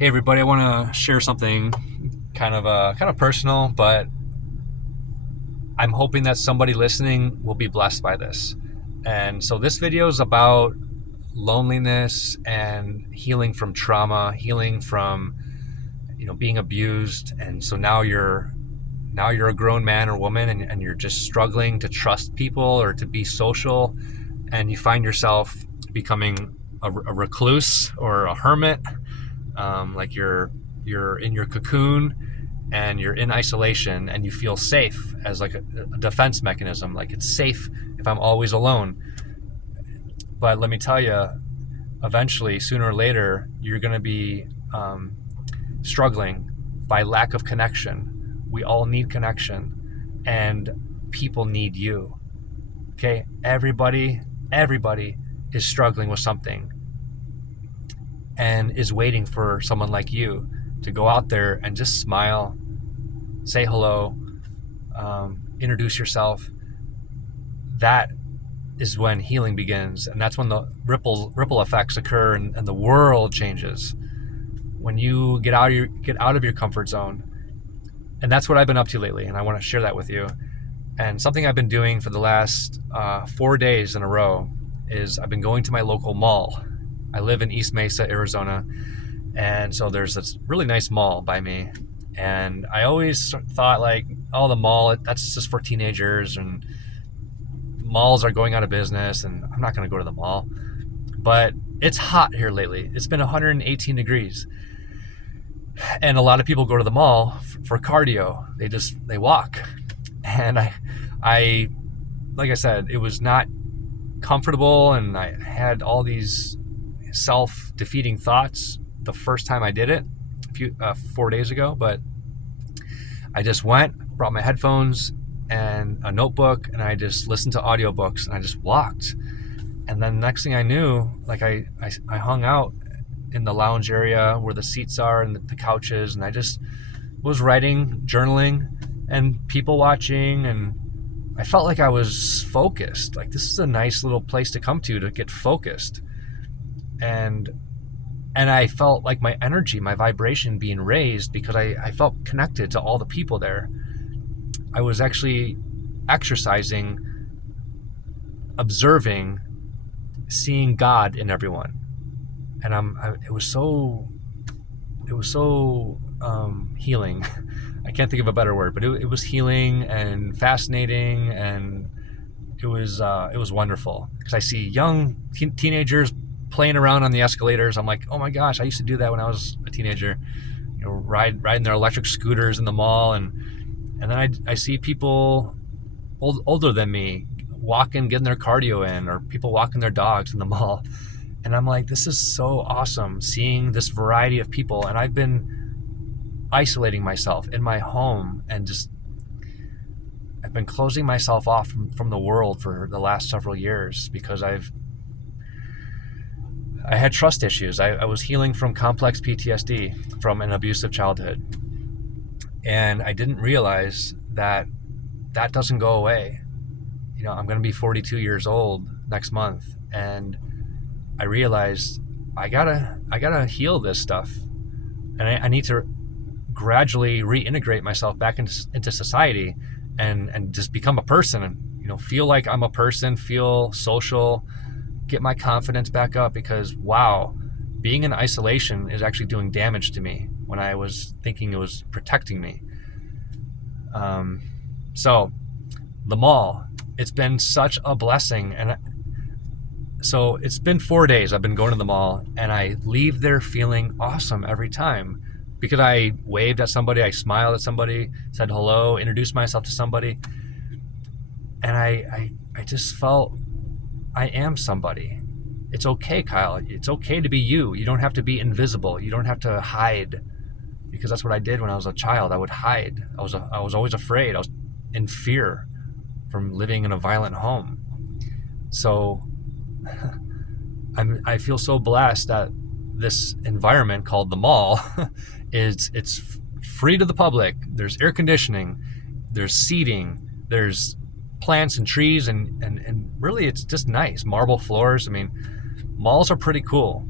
Hey everybody, I want to share something kind of personal, but I'm hoping that somebody listening will be blessed by this. And so this video is about loneliness and healing from trauma, healing from being abused. And so now you're a grown man or woman, and you're just struggling to trust people or to be social, and you find yourself becoming a recluse or a hermit. Like you're in your cocoon and you're in isolation, and you feel safe as like a defense mechanism. Like, it's safe if I'm always alone. But let me tell you, eventually, sooner or later, you're going to be struggling by lack of connection. We all need connection, and people need you. Okay, everybody is struggling with something and is waiting for someone like you to go out there and just smile, say hello, introduce yourself. That is when healing begins, and that's when the ripple effects occur, and the world changes. When you get out of your comfort zone. And that's what I've been up to lately, and I want to share that with you. And something I've been doing for the last 4 days in a row is I've been going to my local mall. I live in East Mesa, Arizona, and so there's this really nice mall by me. And I always thought, like, oh, the mall, that's just for teenagers, and malls are going out of business, and I'm not going to go to the mall. But it's hot here lately. It's been 118 degrees. And a lot of people go to the mall for cardio. They walk. And I like I said, it was not comfortable, and I had all these self-defeating thoughts the first time I did it 4 days ago. But I just went, brought my headphones and a notebook, and I just listened to audiobooks, and I just walked. And then next thing I knew, like I hung out in the lounge area where the seats are and the couches, and I just was writing, journaling, and people watching, and I felt like I was focused. Like, this is a nice little place to come to get focused. And I felt like my energy, my vibration being raised, because I felt connected to all the people there. I was actually exercising, observing, seeing God in everyone. And it was so healing. I can't think of a better word, but it was healing and fascinating, and it was wonderful, because I see young teenagers playing around on the escalators. I'm like, oh my gosh, I used to do that when I was a teenager. Riding their electric scooters in the mall, and then I see people older than me walking, getting their cardio in, or people walking their dogs in the mall. And I'm like, this is so awesome, seeing this variety of people. And I've been isolating myself in my home, and I've been closing myself off from the world for the last several years, because I had trust issues. I was healing from complex PTSD from an abusive childhood. And I didn't realize that doesn't go away. I'm going to be 42 years old next month, and I realized I gotta heal this stuff, and I need to gradually reintegrate myself back into society, and just become a person, and feel like I'm a person, feel social, get my confidence back up, because wow, being in isolation is actually doing damage to me when I was thinking it was protecting me. So the mall, it's been such a blessing. And so it's been 4 days I've been going to the mall, and I leave there feeling awesome every time, because I waved at somebody, I smiled at somebody, said hello, introduced myself to somebody, and I just felt I am somebody. It's okay, Kyle. It's okay to be you. You don't have to be invisible. You don't have to hide, because that's what I did when I was a child. I would hide. I was always afraid. I was in fear from living in a violent home. So I feel so blessed that this environment called the mall it's free to the public. There's air conditioning, there's seating, there's plants and trees, and really it's just nice. Marble floors. I mean, malls are pretty cool.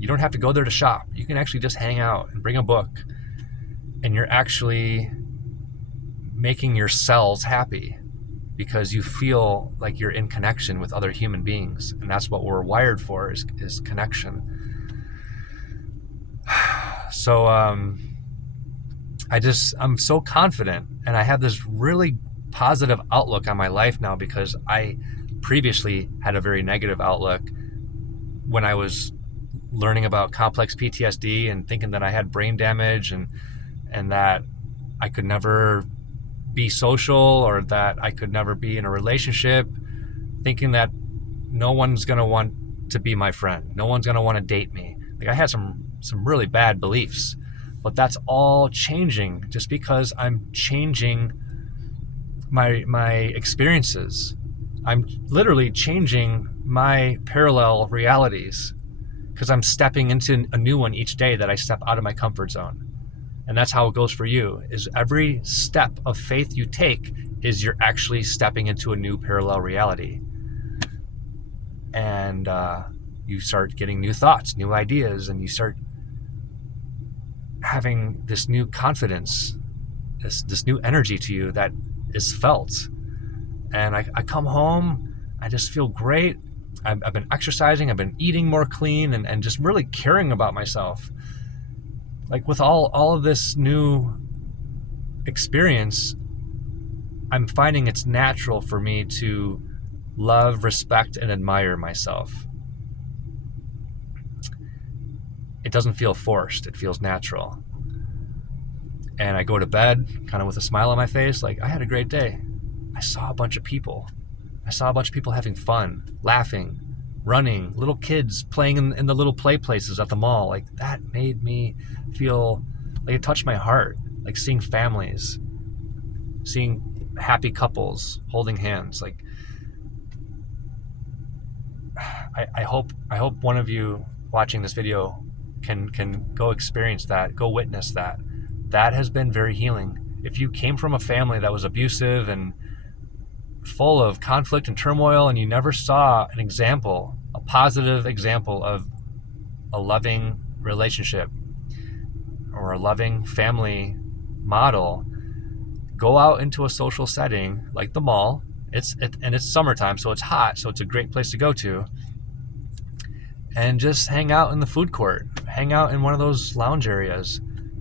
You don't have to go there to shop. You can actually just hang out and bring a book, and you're actually making your cells happy because you feel like you're in connection with other human beings. And that's what we're wired for, is connection. So I'm so confident, and I have this really positive outlook on my life now, because I previously had a very negative outlook when I was learning about complex PTSD and thinking that I had brain damage and that I could never be social, or that I could never be in a relationship, thinking that no one's going to want to be my friend. No one's going to want to date me. Like, I had some really bad beliefs, but that's all changing just because I'm changing my experiences. I'm literally changing my parallel realities, because I'm stepping into a new one each day that I step out of my comfort zone. And that's how it goes for you, is every step of faith you take is you're actually stepping into a new parallel reality. And you start getting new thoughts, new ideas, and you start having this new confidence, this new energy to you that is felt. And I come home, I just feel great. I've been exercising, I've been eating more clean, and just really caring about myself. Like, with all of this new experience, I'm finding it's natural for me to love, respect, and admire myself. It doesn't feel forced, it feels natural. And I go to bed kind of with a smile on my face, like, I had a great day. I saw a bunch of people. I saw a bunch of people having fun, laughing, running, little kids playing in the little play places at the mall. Like, that made me feel like it touched my heart. Like, seeing families, seeing happy couples holding hands. Like, I hope one of you watching this video can go experience that, go witness that. That has been very healing. If you came from a family that was abusive and full of conflict and turmoil, and you never saw an example, a positive example of a loving relationship or a loving family model, go out into a social setting like the mall. It's summertime, so it's hot, so it's a great place to go to, and just hang out in the food court, hang out in one of those lounge areas,